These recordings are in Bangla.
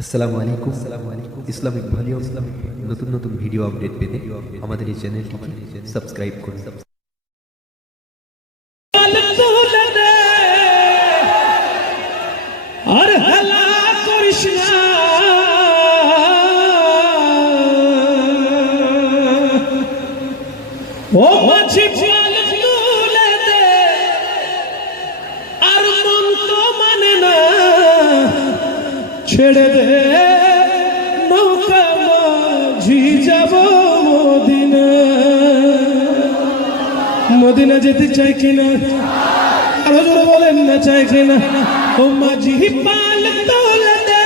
আসসালামু আলাইকুম। ইসলামিক ভিডিও, নতুন নতুন ভিডিও আপডেট পেতে আমাদের এই চ্যানেলটিকে সাবস্ক্রাইব করুন। আর হালা করিস না, ও মাঝি পাল তুলে দে, আর মন তো মানে না, ছেড়ে দে নৌকা মাঝি যাব মদিনা। মদিনা যেতে চাই কিনা আরো জোরে বলেন না, চাই কিনা? ও মাঝি পাল তুলে দে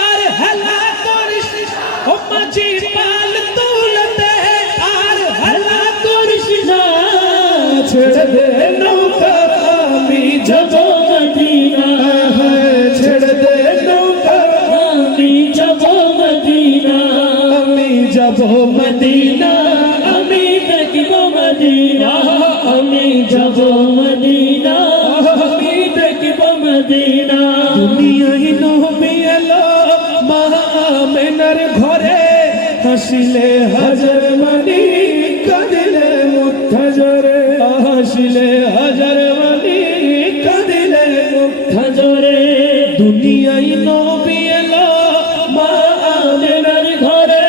আর হালা করিস, ও মাঝি পাল তুলে দে আর হালা করিস না, ছেড়ে দে নৌকা আমি যাব মদিনা, ছেড়ে দে নৌকা আমি যাব মদিনা, আমি যাব মদিনা, আমি দেখব মদিনা, আমি যাব মদিনা, আমি দেখব মদিনা। দুনিয়ায় নবী এলো মা আমেনার ঘরে, হাসিলে হাজার মানি কাঁদিলে মুক্তা জোরে, হাসিলে হাজার মানি কাঁদিলে মুক্তা জোরে। দুনিয়ায় নবী এলো মা আমেনার ঘরে,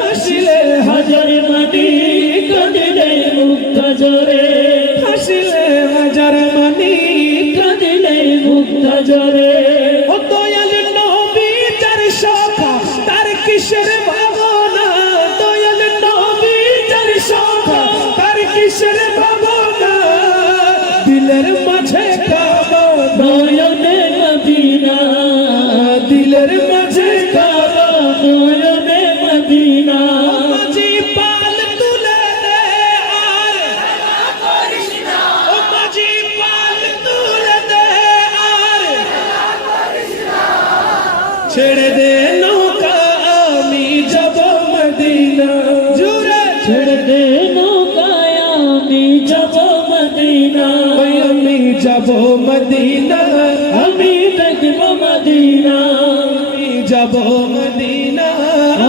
হাসিলে হাজার মানি কাঁদিলে মুক্তা জোরে, হাসিলে হাজার মানি কাঁদিলে মুক্তা জোরে। ও দয়াল নবী যার সখা তার কিসের ভাবনা, দয়াল নবী যার সখা তার কিসের ভাবনা, দিলের মাঝে কাবা নয়নে মদিনা, দিলের মাঝে কাবা নয়নে মদিনা। মাঝি পাল তুলে দে আর হালা করিস না, ও মাঝি পাল তুলে দে আর হালা করিস না, ছেড়ে দে নৌকা আমি যাব মদিনা, জুড়ে ছেড়ে দে নৌকা আমি যাব মদিনা, আমি যাব মদিনা, আমি দেখব মদিনা, আমি যাব মদিনা,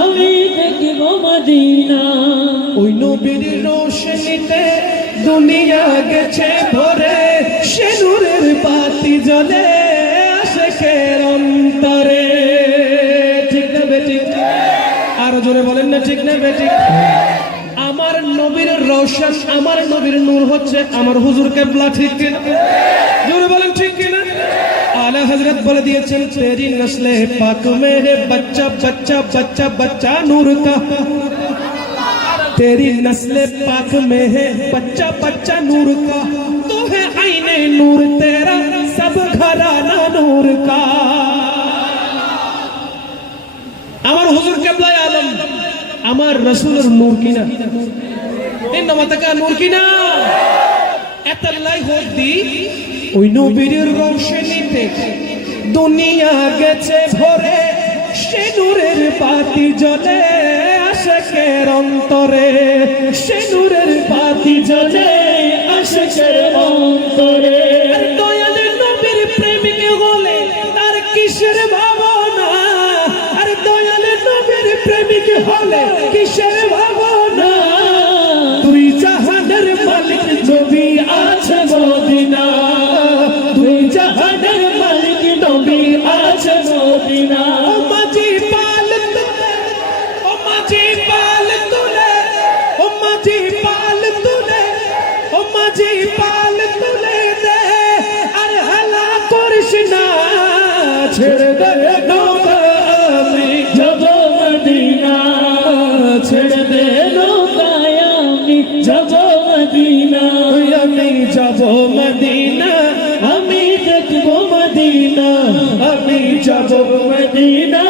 আমি দেখব মদিনা। ওই নবীর রোশনীতে দুনিয়া গেছে ভরে, সে নূরের বাতি জ্বলে আশিকের অন্তরে। ঠিক না বেঠিক? আরো জোরে বলেন না, ঠিক না বেঠিক? আমার নবীর রোশন, আমার নবীর নূর হচ্ছে আমার হুজুর কেবলা। ঠিক কিনা? জোরে বলেন ঠিক কিনা? आला हजरत बोल दिएছেন, तेरी नस्ले पाक में है बच्चा बच्चा बच्चा बच्चा नूर का, तेरी नस्ले पाक में है बच्चा बच्चा नूर का, तो है आईने नूर तेरा सब घराना नूर का। আমার হুজুর কেবলা আলম, আমার রাসূলের নূর কিনা, তিন নামাতাকা নূর কিনা, এতাল্লাই হদ্দি। ওই নবীর রোশনীতে দুনিয়া গেছে ভরে, সে নূরের বাতি জ্বলে আশিকের অন্তরে, সে নূরের বাতি জ্বলে আশিকের অন্তরে। দয়াল নবীর প্রেমিক হলে তার কিসের ভাবনা, আর দয়াল নবীর প্রেমিক হলে কিসের ভাবনা, তুই জাহানের মালিক নবী আছে মদিনা, তুই জাহানের মালিক নবী আছে মদিনা। ও মাঝি পাল তুলে, ও মাঝি পাল তুলে, ও মাঝি পাল তুলে, ও মাঝি পাল তুলে দে আর হালা করিস না, ছেড়ে দে নৌকা আমি যাব মদিনা, ছেড়ে দে নৌকা আমি যাব মদিনা, আমি যাব মদিনা, আমি দেখব মদিনা, আমি যাব মদিনা।